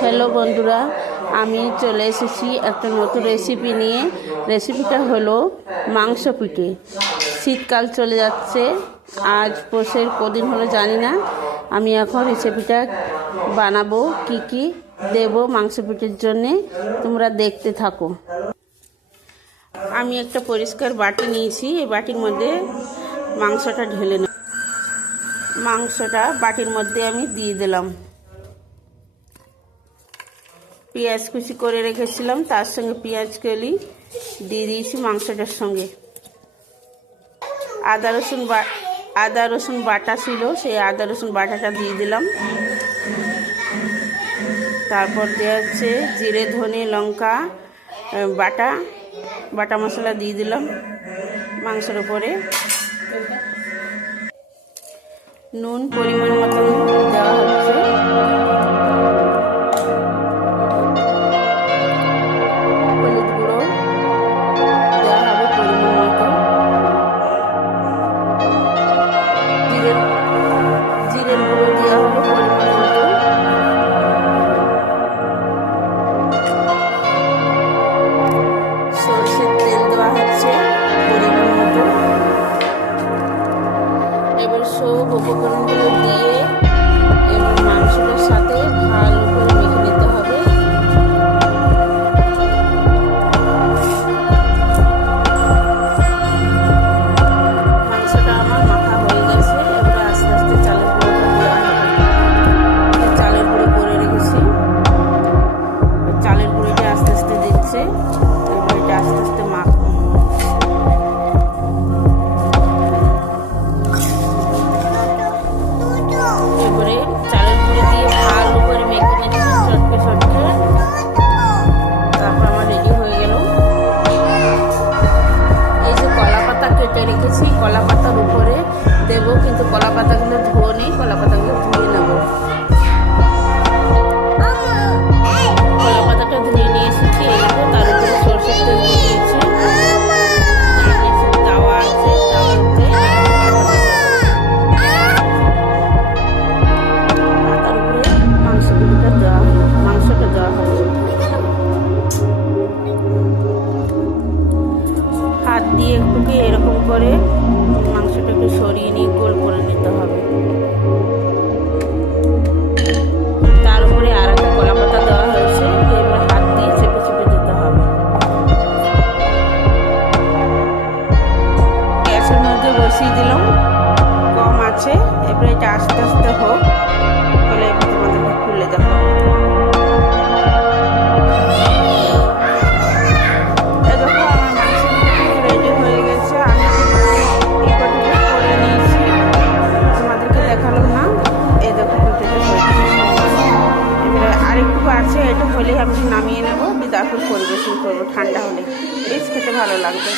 Hello বন্ধুরা, আমি চলে এসেছি একটা নতুন রেসিপি নিয়ে। রেসিপিটা হলো মাংস পিঠে। শীতকাল চলে যাচ্ছে, আজ পৌষের কদিন হলো জানি না। আমি এখন রেসিপিটা বানাবো, কি কি দেব মাংস পিঠের জন্যে তোমরা দেখতে থাকো। আমি একটা পরিষ্কার বাটি নিয়েছি, এই বাটির মধ্যে মাংসটা ঢেলে নেব। মাংসটা বাটির মধ্যে আমি দিয়ে দিলাম। পেঁয়াজ কুচি করে রেখেছিলাম, তার সঙ্গে পেঁয়াজ কলি দিয়ে দিয়েছি মাংসটার সঙ্গে। আদা রসুন বাটা ছিল, সেই আদা রসুন বাটাটা দিয়ে দিলাম। তারপর দেওয়া হচ্ছে জিরে ধনে লঙ্কা বাটা মশলা দিয়ে দিলাম মাংসের উপরে। নুন পরিমাণ মতন দেওয়া হচ্ছে। হলুদ গুঁড়ো দেওয়া হবে পরিমাণ মতো। জিরের গুঁড়ো দেওয়া হবে পরিমাণ মতো। সরষের তেল দেওয়া হচ্ছে পরিমাণ মতো। এবার সব উপকরণগুলো দিয়ে এবার মাংসটার সাথে ভালো করে মেখে নিতে হবে। মাংসটা আমার মাখা হয়ে গেছে, এবার আস্তে আস্তে চালের গুঁড়োটা দেওয়া হবে। চালের গুঁড়ো করে রেখেছি, চালের গুঁড়োটা আস্তে আস্তে দিচ্ছে। এবার এটা আস্তে আস্তে মাখবো। এবারে চালের গুঁড়ো দিয়ে ভালো করে মেখে নিচ্ছি চটকে। তারপর আমার রেডি হয়ে গেল। এই যে কলা পাতা কেটে রেখেছি, কলা পাতার উপরে দেব, কিন্তু কলা পাতাগুলো ধুয়ে নেই, কলা পাতাগুলো ধুয়ে নেব। কলা পাতাটা ধুয়ে নিয়ে এসেছি, এই যে তার উপরে সরষের তেল দিয়ে দিয়েছি। তাওয়া আছে, তাওয়ার উপরে মাংসটা দেওয়া হবে। হাত দিয়ে একটুকে এরকম করে মাংসটাকে সরিয়ে নিয়ে গোল করে নিতে হবে। তার উপরে আর একটা কলা পাতা দেওয়া হয়েছে, এবার হাত দিয়ে চেপে চেপে দিতে হবে। গ্যাসের মধ্যে বসিয়ে দিলাম, কম আছে। এবার এটা আস্তে আস্তে হোক, তাহলে এবার তোমাদেরকে খুলে দেখাবো। আছে, এটা হলেই আমি নামিয়ে নেবো, তারপর পরিবেশন করবো ঠান্ডা হলে। বেশ খেতে ভালো লাগবে।